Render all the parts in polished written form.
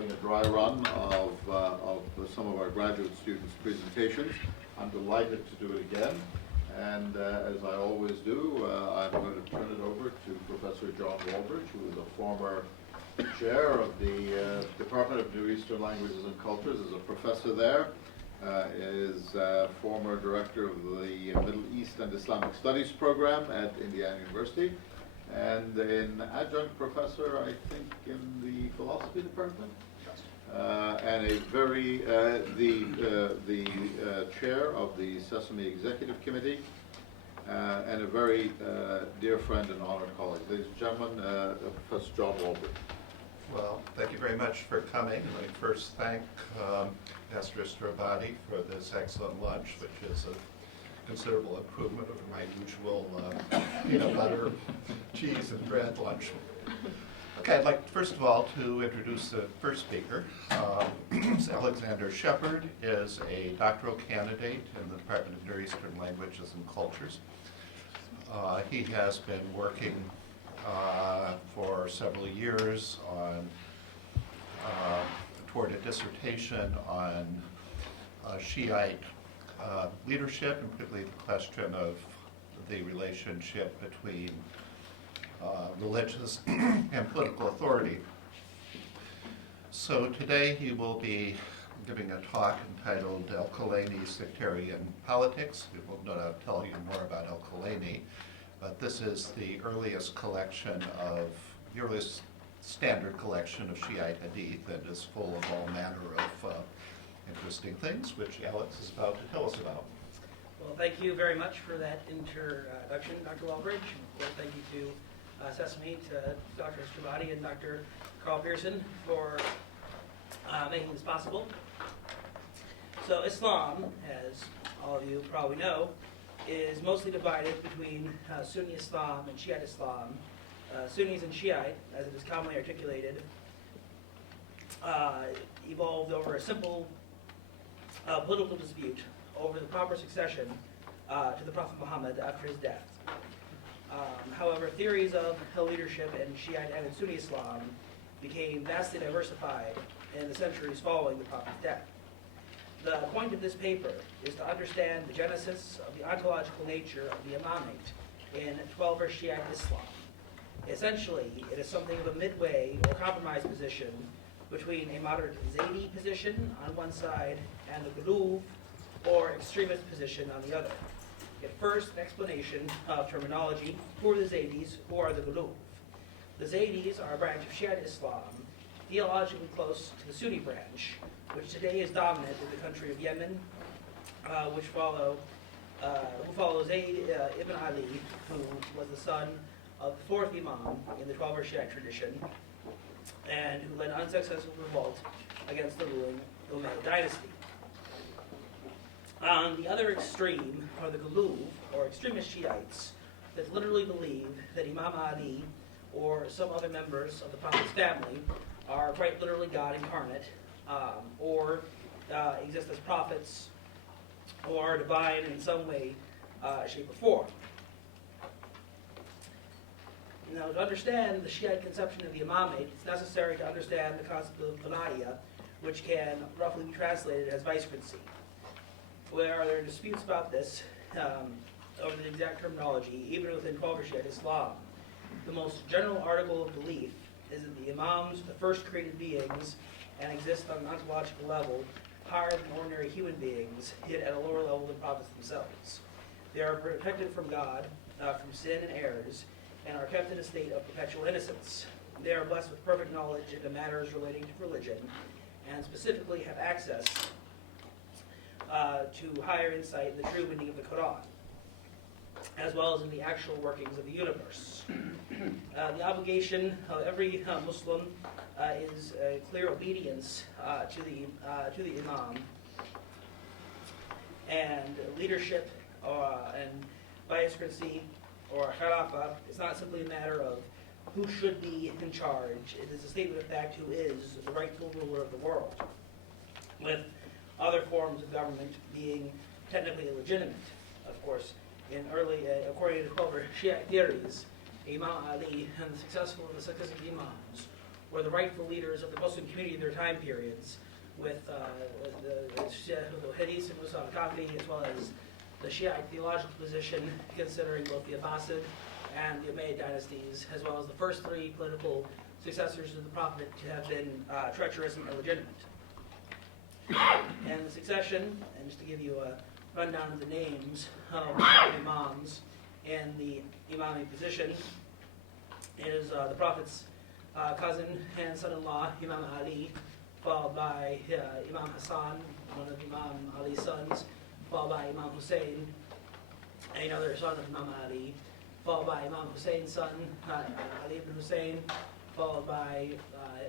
having a dry run of some of our graduate students' presentations. I'm delighted to do it again. And as I always do, I'm going to turn it over to Professor John Walbridge, who is a former chair of the Department of Near Eastern Languages and Cultures, is a professor there, is former director of the Middle East and Islamic Studies program at Indiana University, and an adjunct professor, I think, in the philosophy department, and a very the chair of the CSME Executive Committee, and a very dear friend and honored colleague. Ladies and gentlemen, Professor John Walbridge. Well, thank you very much for coming. Let me first thank Mr. Strabati for this excellent lunch, which is a considerable improvement over my usual peanut butter, cheese, and bread lunch. Okay, I'd like, first of all, to introduce the first speaker. Alexander Shepard is a doctoral candidate in the Department of Near Eastern Languages and Cultures. He has been working for several years on toward a dissertation on Shiite leadership, and particularly the question of the relationship between religious and political authority. So today he will be giving a talk entitled Al-Kulayni, Sectarian Politics. We will no doubt tell you more about Al-Kulayni, but this is the earliest collection of, the earliest standard collection of Shiite Hadith, and is full of all manner of interesting things, which Alex is about to tell us about. Well, thank you very much for that introduction, Dr. Walbridge. Well, thank you to CSME, to Dr. Strabati and Dr. Carl Pearson for making this possible. So Islam, as all of you probably know, is mostly divided between Sunni Islam and Shiite Islam. Sunnis and Shiite, as it is commonly articulated, evolved over a simple political dispute over the proper succession to the Prophet Muhammad after his death. However, theories of leadership in Shiite and in Sunni Islam became vastly diversified in the centuries following the Prophet's death. The point of this paper is to understand the genesis of the ontological nature of the imamate in 12-verse Shiite Islam. Essentially, it is something of a midway or compromise position between a moderate Zaydi position on one side and the Ghuluv or extremist position on the other. At first, an explanation of terminology. Who are the Zaydis? Who are the Ghuluv? The Zaydis are a branch of Shiite Islam, theologically close to the Sunni branch, which today is dominant in the country of Yemen, who follow Zayd ibn Ali, who was the son of the fourth Imam in the 12-verse Shiite tradition, and who led an unsuccessful revolt against the ruling Umayyad dynasty. On the other extreme are the Ghuluv, or extremist Shiites, that literally believe that Imam Ali or some other members of the Prophet's family are quite literally God incarnate, or exist as prophets, or are divine in some way, shape, or form. Now, to understand the Shiite conception of the imamate, it's necessary to understand the concept of Qana'iyya, which can roughly be translated as vicegerency. Where there are disputes about this, over the exact terminology, even within 12-verse Shiite Islam, the most general article of belief is that the imams are the first created beings and exist on an ontological level higher than ordinary human beings, yet at a lower level than prophets themselves. They are protected from God, from sin and errors, and are kept in a state of perpetual innocence. They are blessed with perfect knowledge into matters relating to religion, and specifically have access to higher insight in the true meaning of the Quran, as well as in the actual workings of the universe. The obligation of every Muslim is clear obedience to the Imam, and leadership and vicegerency or Khilafah is not simply a matter of who should be in charge. It is a statement of fact who is the rightful ruler of the world, with other forms of government being technically illegitimate. Of course, in early, according to 12 Shiite theories, Imam Ali and the successful and the successive Imams were the rightful leaders of the Muslim community in their time periods, with the Hadiths and Musa al-Kafri, as well as the Shiite theological position, considering both the Abbasid and the Umayyad dynasties, as well as the first three political successors of the Prophet to have been treacherous and illegitimate. And the succession, and just to give you a rundown of the names of the imams in the imami position, is the Prophet's cousin and son-in-law, Imam Ali, followed by Imam Hassan, one of Imam Ali's sons, followed by Imam Hussein, another son of Imam Ali, followed by Imam Hussein's son, Ali ibn Hussein, followed by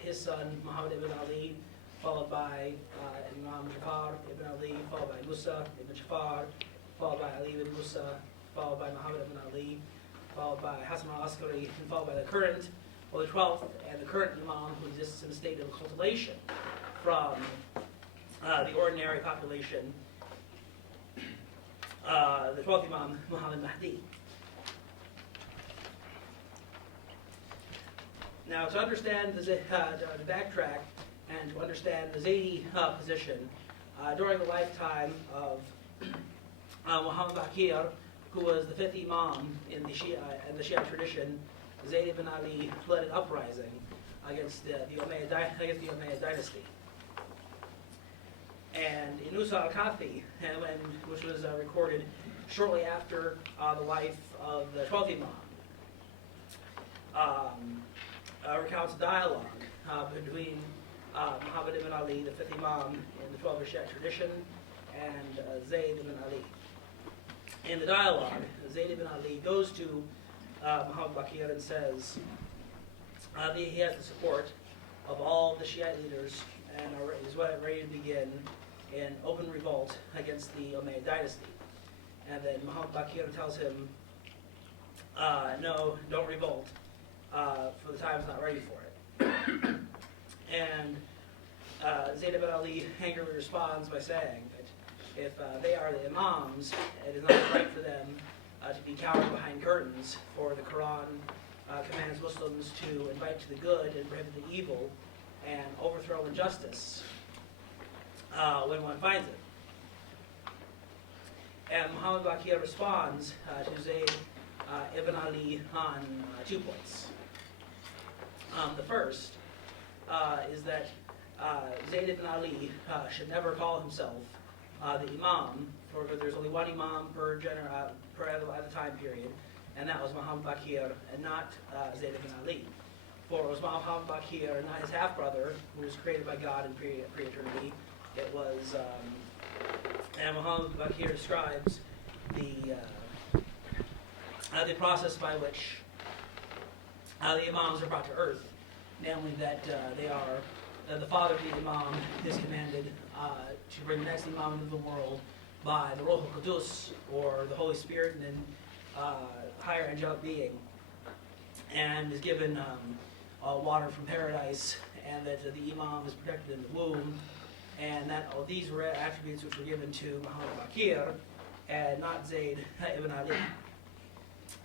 his son, Muhammad ibn Ali, followed by Imam Jafar ibn Ali, followed by Musa ibn Jafar, followed by Ali ibn Musa, followed by Muhammad ibn Ali, followed by Hassan al-Askari, and followed by the current, or the 12th, and the current Imam who exists in a state of cultivation from the ordinary population, the 12th Imam, Muhammad Mahdi. Now, to understand to backtrack and to understand the Zaydi position, during the lifetime of Muhammad Baqir, who was the 5th Imam in the Shia tradition, Zayd ibn Ali led an uprising against the Umayyad dynasty. And in Musa al-Kafri, which was recorded shortly after the life of the 12th Imam, recounts a dialogue between Muhammad ibn Ali, the 5th Imam in the 12th Shia tradition, and Zayd ibn Ali. In the dialogue, Zayd ibn Ali goes to Muhammad Baqir and says that he has the support of all the Shiite leaders and is ready to begin an open revolt against the Umayyad dynasty. And then Muhammad Baqir tells him, no, don't revolt, for the time's not ready for it. And Zayd ibn Ali angrily responds by saying that if they are the imams, it is not right for them to be cowering behind curtains, for the Quran commands Muslims to invite to the good and prohibit the evil and overthrow injustice when one finds it. And Muhammad Baqir responds to Zayd ibn Ali on 2 points. The first is that Zayd ibn Ali should never call himself the Imam, for there's only one Imam per at the time period, and that was Muhammad Baqir, and not Zayd ibn Ali. For it was Muhammad Baqir, not his half-brother, who was created by God in pre-eternity. It was, and Muhammad Baqir describes the process by which the Imams are brought to earth, namely that they are, the father of the Imam is commanded to bring the next Imam into the world by the Ruh al-Qudus, or the Holy Spirit, and then higher angelic being, and is given water from paradise, and that the Imam is protected in the womb, and that all these were attributes which were given to Muhammad Baqir, and not Zayd ibn Ali.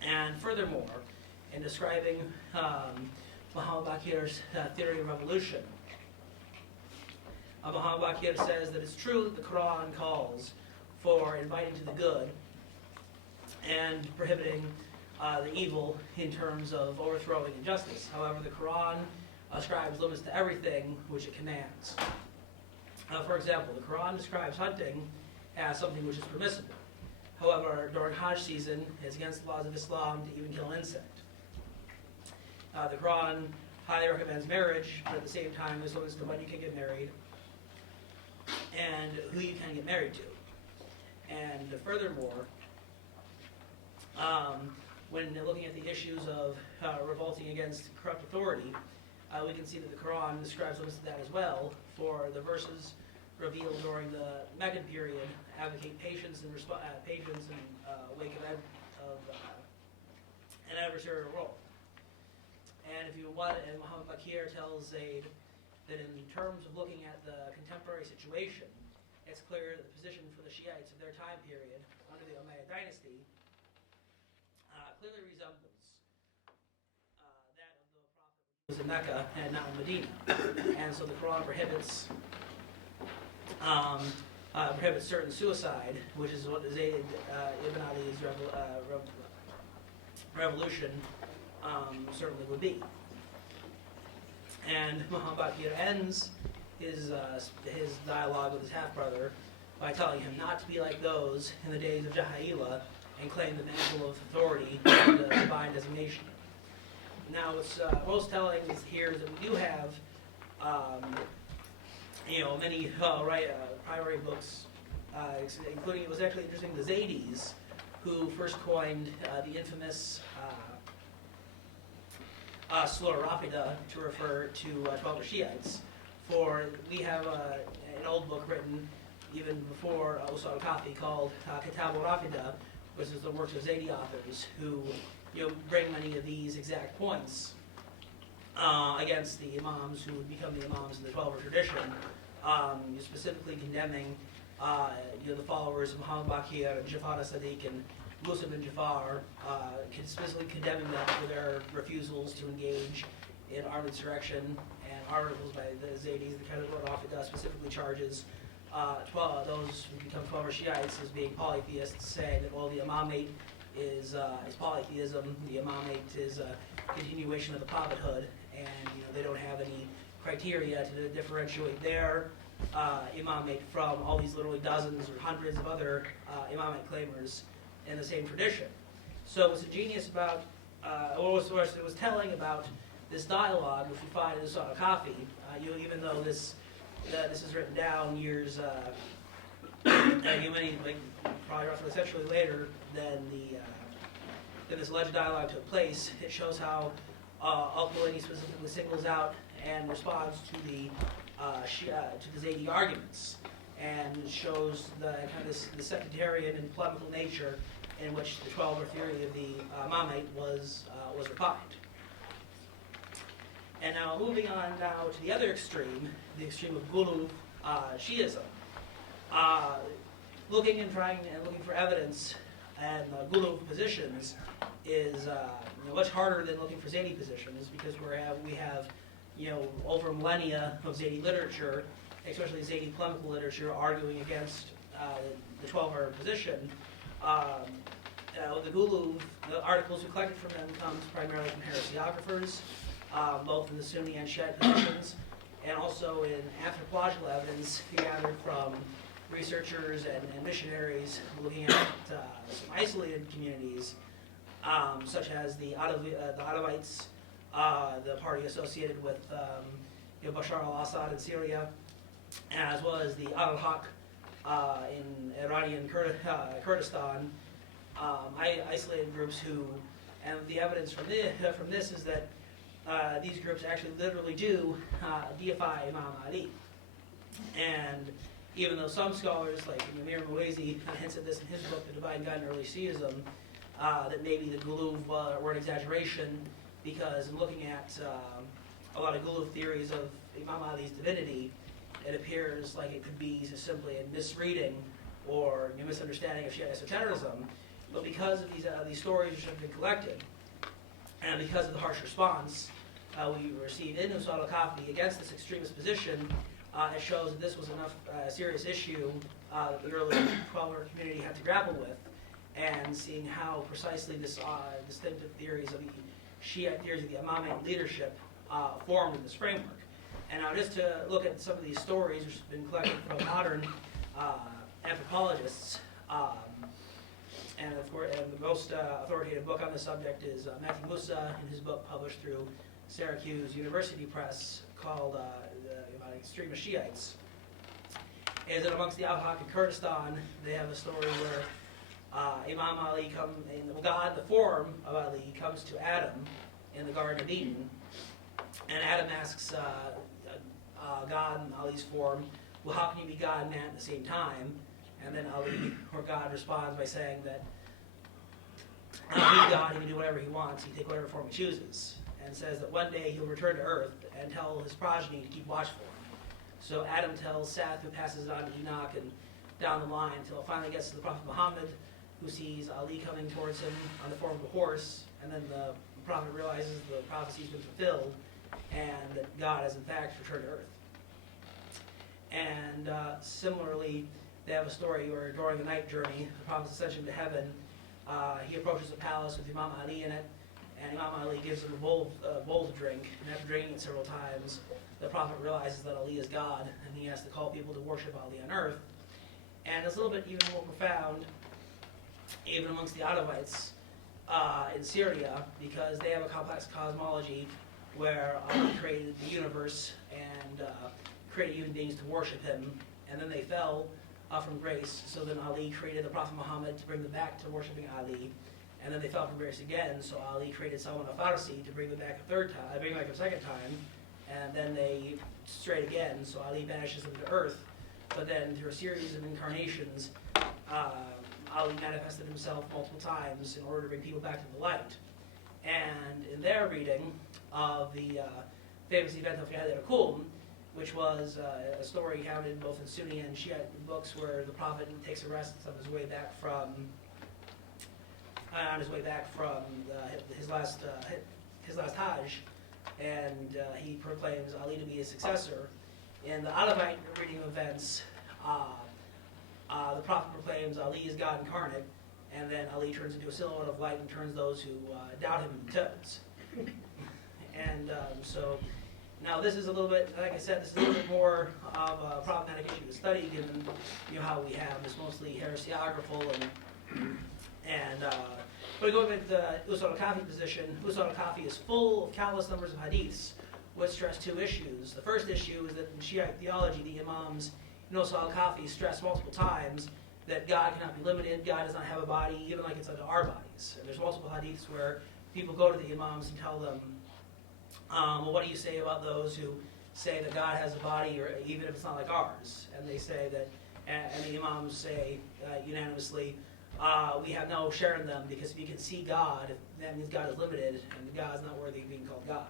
And furthermore, in describing Muhammad Baqir's theory of revolution, Muhammad Baqir says that it's true that the Quran calls for inviting to the good and prohibiting the evil in terms of overthrowing injustice. However, the Quran ascribes limits to everything which it commands. For example, the Quran describes hunting as something which is permissible. However, during Hajj season, it's against the laws of Islam to even kill an insect. The Quran highly recommends marriage, but at the same time, there's limits to when you can get married and who you can get married to. And furthermore, when looking at the issues of revolting against corrupt authority, we can see that the Quran describes limits to that as well, for the verses revealed during the Meccan period advocate patience and wake of an adversarial role. And if you want, and Muhammad Baqir tells Zayd that in terms of looking at the contemporary situation, it's clear that the position for the Shiites of their time period under the Umayyad dynasty clearly resembles was in Mecca and not in Medina. And so the Quran prohibits certain suicide, which is what Zayd ibn Ali's revolution certainly would be. And Muhammad Baqir ends his dialogue with his half-brother by telling him not to be like those in the days of Jahiliyyah and claim the mantle of authority and the divine designation. Now, what's most telling is here is that we do have, many primary books, including, it was actually interesting, the Zaydis, who first coined the infamous Surah Rafida to refer to 12 Shiites. For we have an old book written even before Usul al-Kafi called Kitab al-Rafida, which is the works of Zaydi authors who bring many of these exact points against the imams who would become the imams in the Twelver tradition, specifically condemning the followers of Muhammad Baqir and Jafar as-Sadiq and Musa bin Jafar, specifically condemning them for their refusals to engage in armed insurrection, and articles by the Zaydis, the Kitab al-Rafida specifically charges those who become 12 Shiites as being polytheists, saying that, well, the imamate is polytheism, the imamate is a continuation of the prophethood, and they don't have any criteria to differentiate their imamate from all these literally dozens or hundreds of other imamate claimers in the same tradition. So what's ingenious about, or what was telling about this dialogue, which we find in Surah Al-Kafi, even though this is written down years, probably roughly a century later than this alleged dialogue took place, it shows how Al-Kulayni specifically singles out and responds to the Zaydi arguments, and shows the kind of the sectarian and polemical nature in which the 12er theory of the imamate was refined. And now moving on now to the other extreme, the extreme of Ghuluw Shi'ism. Looking for evidence and Ghuluw positions is much harder than looking for Zaydi positions, because we have over millennia of Zaydi literature, especially Zaydi polemical literature, arguing against the 12er position. The Ghuluw, the articles we collected from them comes primarily from heresiographers, both in the Sunni and Shiite positions, and also in anthropological evidence gathered from researchers and missionaries looking at some isolated communities, such as the Alawites, the party associated with Bashar al-Assad in Syria, as well as the Al-Haq in Iranian Kurdistan, isolated groups who, and the evidence from this is that these groups actually literally do deify Imam Ali. And even though some scholars, like Amir Muwazi, hints at this in his book, The Divine God in Early Shi'ism, that maybe the Ghuluw were an exaggeration, because in looking at a lot of Ghuluw theories of Imam Ali's divinity, it appears like it could be just simply a misreading or a misunderstanding of Shiite esotericism. But because of these stories which have been collected, and because of the harsh response we received in Usul al-Kafi against this extremist position, it shows that this was enough serious issue that the early 12er community had to grapple with, and seeing how precisely this distinctive theories of the Shiite theories of the Imamate leadership formed in this framework. And now just to look at some of these stories which have been collected from modern anthropologists, and of course, the most authoritative book on the subject is Matthew Musa in his book published through Syracuse University Press called about extremist Shiites. Is that amongst the Al-Haq in Kurdistan, they have a story where Imam Ali God, the form of Ali, comes to Adam in the Garden of Eden, and Adam asks God in Ali's form, well, how can you be God and man at the same time? And then Ali, or God, responds by saying that he's God, he can do whatever he wants, he can take whatever form he chooses, and says that one day he'll return to earth and tell his progeny to keep watch for him. So Adam tells Seth, who passes it on to Enoch, and down the line until it finally gets to the Prophet Muhammad, who sees Ali coming towards him on the form of a horse, and then the Prophet realizes the prophecy's been fulfilled, and that God has in fact returned to earth. And similarly, they have a story where during the night journey, the Prophet's ascension to heaven, he approaches a palace with Imam Ali in it, and Imam Ali gives him a bowl to drink, and after drinking it several times, the Prophet realizes that Ali is God, and he has to call people to worship Ali on earth. And it's a little bit even more profound, even amongst the Alawites in Syria, because they have a complex cosmology where Allah created the universe and created human beings to worship him, and then they fell from grace. So then Ali created the Prophet Muhammad to bring them back to worshiping Ali, and then they fell from grace again. So Ali created Salman al-Farsi to bring them back a second time, and then they strayed again. So Ali banishes them to earth, but then through a series of incarnations, Ali manifested himself multiple times in order to bring people back to the light. And in their reading of the famous event of Hadiths, which was a story counted both in Sunni and Shiite books, where the Prophet takes a rest on his way back from his last Hajj, and he proclaims Ali to be his successor. In the Alawite reading of events, the Prophet proclaims Ali is God incarnate, and then Ali turns into a silhouette of light and turns those who doubt him into toads. And so now this is a little bit, like I said, this is a little bit more of a problematic issue to study, given how we have this mostly heresiographical but going back to the Usul al-Kafi position, Usul al-Kafi is full of countless numbers of hadiths which stress two issues. The first issue is that in Shiite theology, the Imams in Usul al-Kafi stress multiple times that God cannot be limited, God does not have a body, even like it's unto our bodies. And there's multiple hadiths where people go to the Imams and tell them, well, what do you say about those who say that God has a body, or even if it's not like ours? And they say that, and the Imams say unanimously, we have no share in them, because if you can see God, that means God is limited, and God is not worthy of being called God.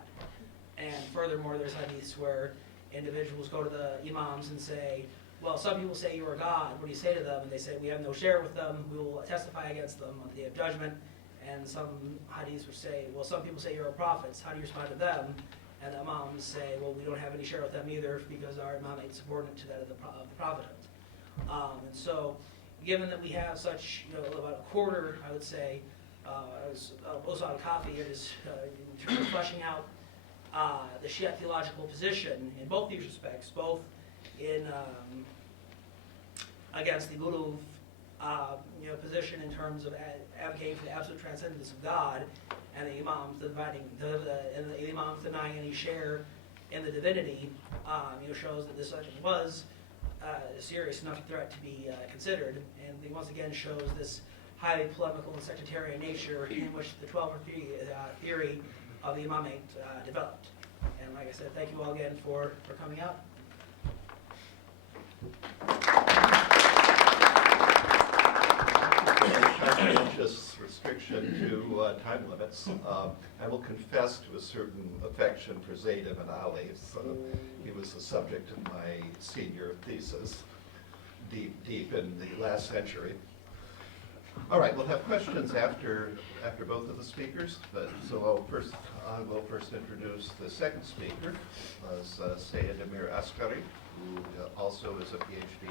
And furthermore, there's hadiths where individuals go to the Imams and say, well, some people say you are God, what do you say to them? And they say, we have no share with them, we will testify against them on the day of judgment. And some hadiths would say, well, some people say you're a prophet, how do you respond to them? And the Imams say, well, we don't have any share with them either, because our imamate is subordinate to that of the prophethood. And so, given that we have such, about a quarter, I would say, Usul al-Kafi is in terms of fleshing out the Shiite theological position in both these respects, both in against the Guluv position in terms of advocating for the absolute transcendence of God, and the Imams denying any share in the divinity, shows that this subject was a serious enough threat to be considered, and it once again shows this highly polemical and sectarian nature in which the 12 theory of the imamate developed. And like I said, thank you all again for coming out. Conscientious restriction to time limits. I will confess to a certain affection for Zayd ibn Ali. So he was the subject of my senior thesis, deep in the last century. All right, we'll have questions after both of the speakers. But so I will first introduce the second speaker, Sayyid Amir Askari, who also is a PhD